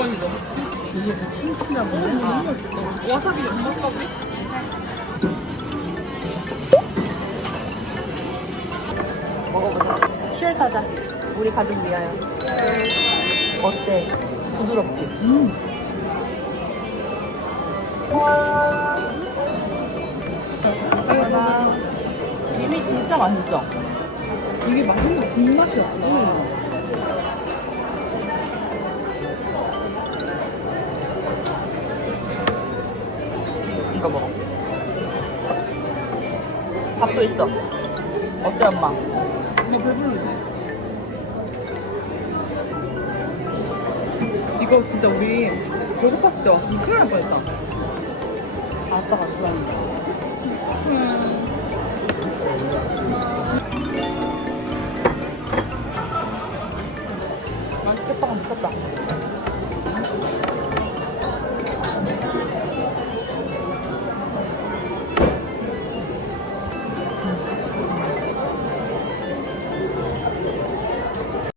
대박이다. 이게 다 보네. 어. 와사비 연맛가비? 먹어보자. 슈엘 사자. 우리 가족 위하여. 어때? 부드럽지? 음. 나 김이 진짜 맛있어. 이게 맛있는 국맛이었구 이거 먹어. 밥도 있어. 어때, 엄마? 이거 배불르지? 이거 진짜 우리 배고팠을 때 왔으면 큰일 날 뻔했다. 아빠가 좋아하는 거. 맛있겠다, 미쳤다.